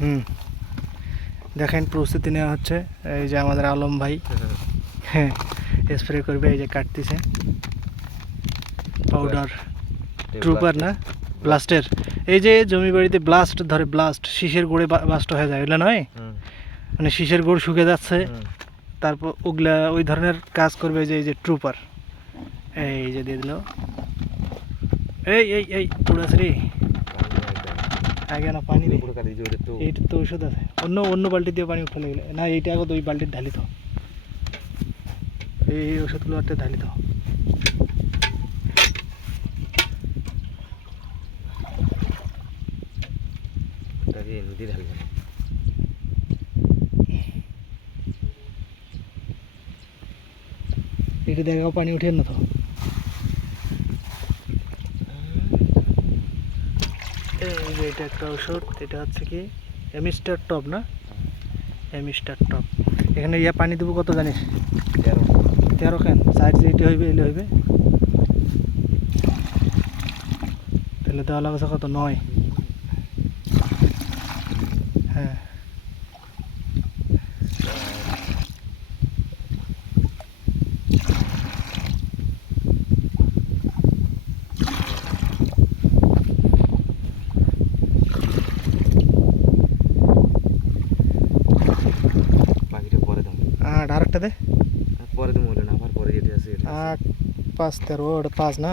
হুম, দেখেন প্রস্তুতি নেওয়া হচ্ছে। এই যে আমাদের আলম ভাই, হ্যাঁ, স্প্রে করবে। এই যে কাটতেছে পাউডার, ট্রুপার না ব্লাস্টের। এই যে জমি বাড়িতে ব্লাস্ট ধরে, ব্লাস্ট শীষের গোড়ে ব্লাস্ট হয়ে যায়, ওগুলো নয়, মানে শীষের গোড় শুকে যাচ্ছে, তারপর ওগুলা ওই ধরনের কাজ করবে। যে এই যে ট্রুপার, এই যে দিয়ে দিল। এই এই এই পুরাছে রে, আগে না পানি দে, এইটা তো ঔষধ আছে। অন্য অন্য বালতি দিয়ে পানি উঠে গেলে না, এইটা আগে তো ওই বালতির ঢালি তো, এই ওষুধগুলো একটা ঢালি তো। এটা দেখাও পানি উঠে না তো। এই যে এটা একটা ওষুধ, এটা হচ্ছে কি এমিস্টার টপ না, এমিস্টার টপ। এখানে ইয়া পানি দেবো কত জানিস? 13 কেন, সাইড যেটা হইবে এলে হইবে, তাহলে দেওয়া লাগছে কত 9। হ্যাঁ, আর আরেকটা দে, 8 5 13, ওটা 5 না,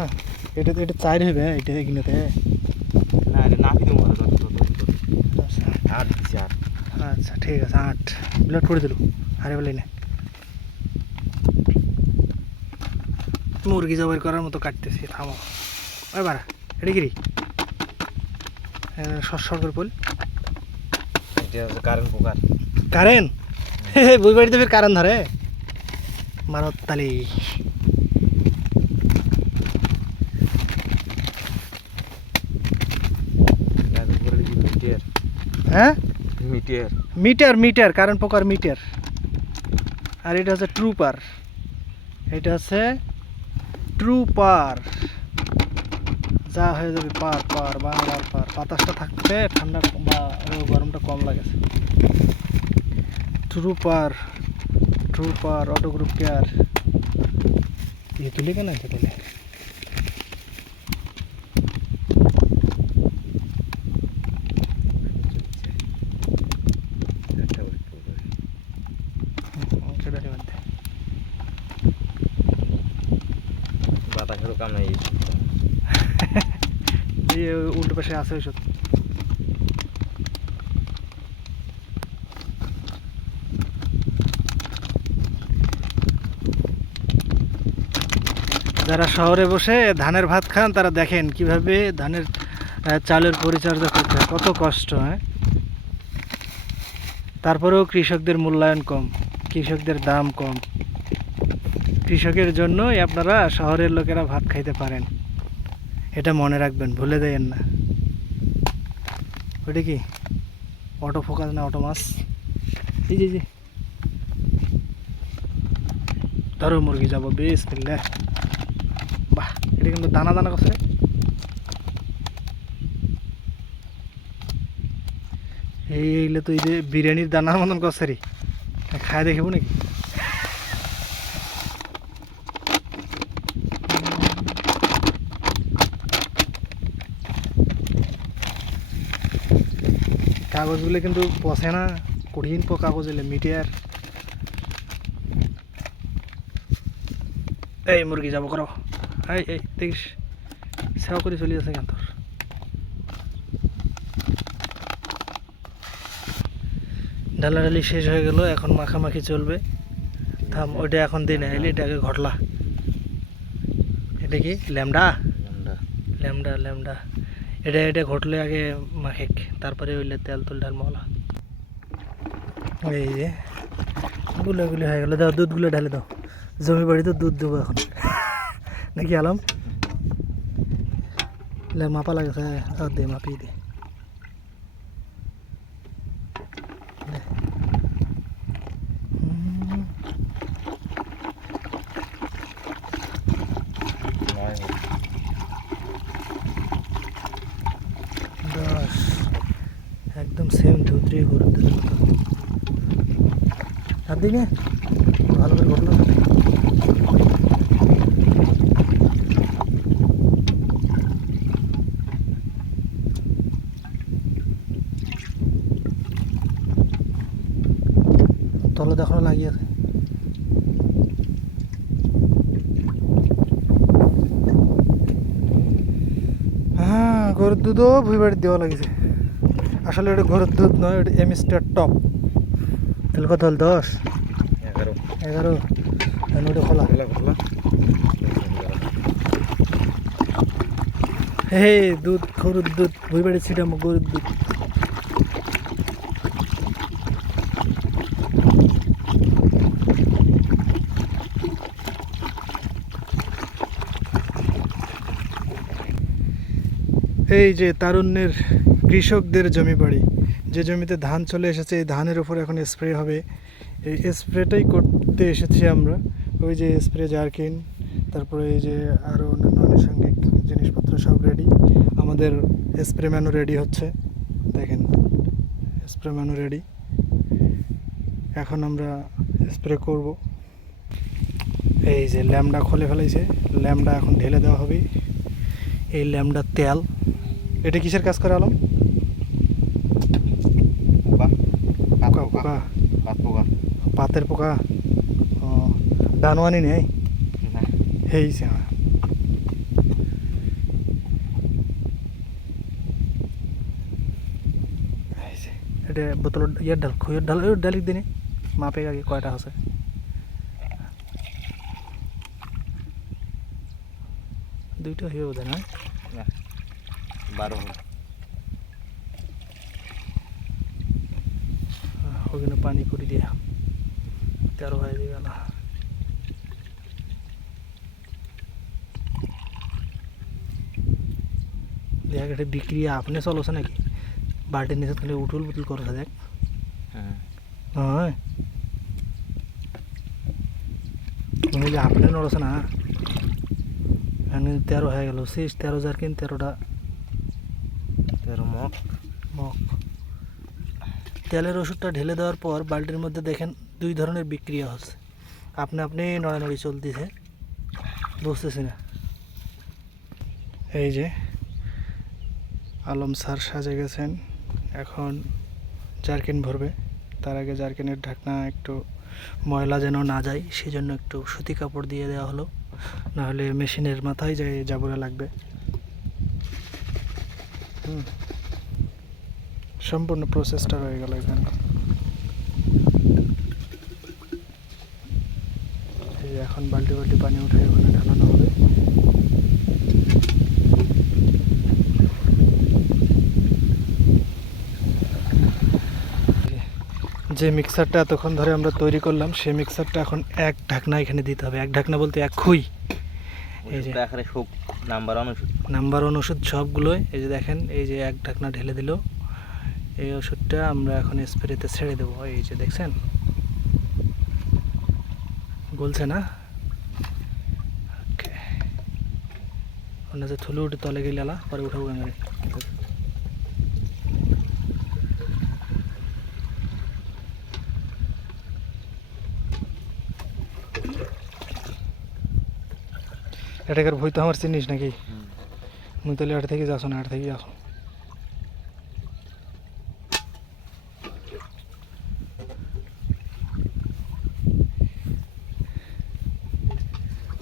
এটা এটা 4 হইবে, এটা এখানেতে। আচ্ছা ঠিক আছে, 8 ব্লাড করে দিল। আরে বলি না, মুরগি জবাই করার মতো কাটতেছি, থামো এবার। এটা কি সর করে বল, কারেন্ট বই বাড়িতে ফের কারেন্ট ধরে মারত তালি। হ্যাঁ, মিটার মিটার কারেন্ট পোকার মিটার। আর এটা হচ্ছে ট্রুপার, এটা হচ্ছে ট্রুপার, যা হয়ে যাবে পার পার বাংলার পার। বাতাসটা থাকতে ঠান্ডা বা গরমটা কম লাগে। Trooper, trooper auto group care. ये तुले का ना तुले বাতাসেরও কাম নাই, এই উল্টো পাশে আছে ওইসব। যারা শহরে বসে ধানের ভাত খান তারা দেখেন কিভাবে ধানের চালের পরিচর্যা করতে হয়, কত কষ্ট। হ্যাঁ, তারপরেও কৃষকদের মূল্যায়ন কম, কৃষকদের দাম কম। কৃষকের জন্যই আপনারা শহরের লোকেরা ভাত খাইতে পারেন, এটা মনে রাখবেন, ভুলে দেন না। ওইটা কি অটো ফোকাস না অটো মাছ? জি জি জি, ধরো মুরগি যাবো বেশ মিললে। বাহ, এটা কিন্তু দানা দানা করছে। এইলে তো এই যে বিরিয়ানির দানার মতন করছে রে, খায় দেখিব নাকি? কাগজগুলো কিন্তু পচে না, কঠিন কাগজ এলে মিডিয়ার। এই মুরগি যাবো করো, এই এই দেখিস সেবা করে চলে যাচ্ছে কেন তোর। ঢালাঢালি শেষ হয়ে গেল, এখন মাখামাখি চলবে। থাম, ওইটা এখন দিই না, এলে এটাকে ঘটলা। এটা কি ল্যামডা, ল্যামডা ল্যামডা। এটা এটা ঘটলে আগে মাখেক, তারপরে ওইলে তেল তুল ঢাল মহলা। এই যে গুলোগুলি হয়ে গেলো, দাও দুধগুলো ঢালে দাও। জমি বাড়িতে দুধ দেবো এখন নাকি আলম? মাপা লাগে, হ্যাঁ দে মাপিয়ে দে। একদম একদম সেম ধুত্রি গরুর দুধের মতো। হাত দিই না, ভালো করে ঘটলো। তলে এখনো লাগিয়ে আছে। হ্যাঁ, গরুর দুধও ভুই বাড়ি দেওয়া লাগিয়েছে। আসলে এটা গরুর দুধ নয়, এটা এমিস্টার টপ। তাহলে কত হল? 10, 11 11। ওটা খোলা। খোলা খোলা হে দুধ, গরুর দুধ, ভুই বাড়ি ছিটাম গরুর দুধ। এই যে তারুণ্যের কৃষকদের জমি বাড়ি, যে জমিতে ধান চলে এসেছে, এই ধানের উপর এখন স্প্রে হবে। এই স্প্রেটাই করতে এসেছি আমরা। ওই যে স্প্রে জারকিন, তারপরে এই যে আরও অন্যান্য আনুষঙ্গিক জিনিসপত্র সব রেডি। আমাদের স্প্রে ম্যানও রেডি হচ্ছে, দেখেন স্প্রে ম্যানও রেডি। এখন আমরা স্প্রে করব। এই যে ল্যামডা খুলে ফেলেছে, ল্যামডা এখন ঢেলে দেওয়া হবে। এই ল্যামডার তেল, এটা কিসের কাজ করে আলম? পোকা পোকা পোকা, পাত পোকা পাতের পোকা। ও দানোয়ানি নেই না হয়েছে। এটা বোতল ইয়ার ডাল, খইয়ের ডাল, ওই ডালিক দিনে মাপে আগে কয়টা আছে। দুইটা হয়ে বোধ না, 12 হল। ওখানে পানি করে দিয়া 13 হয়ে যাবে না। দেখ এটা বিক্রি আপনি চলছে নাকি? বাল্টির নিচে খালি উঠুল বুতুল করছে দেখ। হ্যাঁ হ্যাঁ, তুমি যে আপনি নড়ছে না, এখানে 13 হয়ে গেল। 13 জারকিন, 13টা 13 মগ। মগ। তেলের ওষুধটা ঢেলে দেওয়ার পর বালতির মধ্যে দেখেন 2 ধরনের বিক্রিয়া হচ্ছে। আপনি আপনি নড়ানড়ি চলতেছে, বুঝতেছি না। এই যে আলম স্যার সাজে গেছেন, এখন জারকিন ভরবে। তার আগে জারকিনের ঢাকনা একটু ময়লা যেন না যায়, সেজন্য একটু সুতি কাপড় দিয়ে দেওয়া হলো, নাহলে মেশিনের মাথায় যায় জাবুরা লাগবে। সম্পূর্ণ প্রসেসটা রয়ে গেল এখানে। এই যে এখন বালতি বালতি পানি উঠে ওখানে ঢালানো হবে। যে মিক্সারটা এতক্ষণ ধরে আমরা তৈরি করলাম, সেই মিক্সারটা এখন এক ঢাকনা এখানে দিতে হবে। এক ঢাকনা বলতে এক খুই। এই যে আকারে সব নাম্বার ওষুধ, নাম্বার ওয়ান ওষুধ সবগুলোই। এই যে দেখেন, এই যে এক ঢাকনা ঢেলে দিল। এই ওষুধটা আমরা এখন স্প্রেতে ছেড়ে দেবো। এই যে দেখছেন গলছে না? ওকে, অন্য যে থুলু উঠে তলে গেলা পরে উঠাবো গাঙারে। এটাকার ভয় তো আমার চিনিস নাকি? মুই তাহলে আট থেকে যাস না, আট থেকে যাস।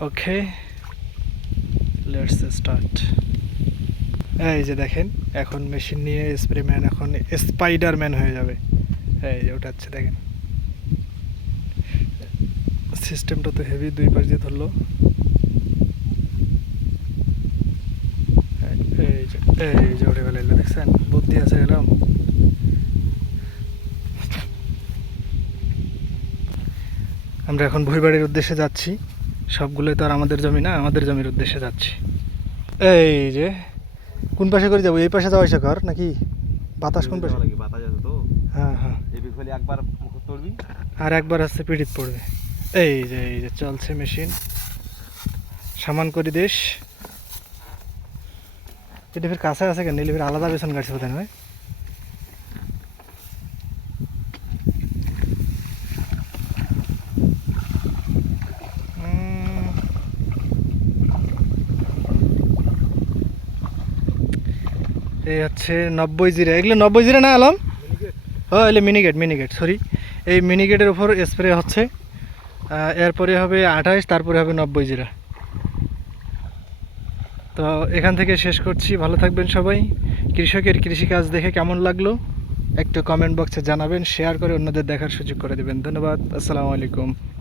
ওকে, লেটস স্টার্ট। এই যে দেখেন, এখন মেশিন নিয়ে স্প্রে ম্যান এখন স্পাইডার ম্যান হয়ে যাবে। এই যে ওঠাচ্ছে দেখেন, সিস্টেমটা তো হেভি। 2 পাশ দিয়ে ধরলো। এই যে উঠে গেল, দেখছেন বুদ্ধি আছে গেলাম। আমরা এখন ভুইবাড়ির উদ্দেশ্যে যাচ্ছি। সবগুলোই তো আর আমাদের জমি না, আমাদের জমির উদ্দেশ্যে যাচ্ছি। এই যে কোন পাশে করে যাবো? এই পাশে যাওয়া আসা কর নাকি? বাতাস কোন পাশে? বাতাস আছে তো। হ্যাঁ হ্যাঁ, এই বিফলে একবার মুখ তুলবি আর একবার হচ্ছে পিঠিত পড়বে। এই যে চলছে মেশিন, সামান করি দেশ। এটা ফের কাছে আছে কেন? নিলে ফের আলাদা বেসন গাড়ছে বোধ হয়। এই হচ্ছে 90 জিরা, এগুলো 90 জিরা না আলম? ও এলে মিনিগেট সরি, এই মিনিগেটের উপর স্প্রে হচ্ছে। এরপরে হবে 28, তারপরে হবে 90 জিরা। তো এখান থেকে শেষ করছি, ভালো থাকবেন সবাই। কৃষকের কৃষিকাজ দেখে কেমন লাগলো একটু কমেন্ট বক্সে জানাবেন, শেয়ার করে অন্যদের দেখার সুযোগ করে দেবেন। ধন্যবাদ, আসসালামু আলাইকুম।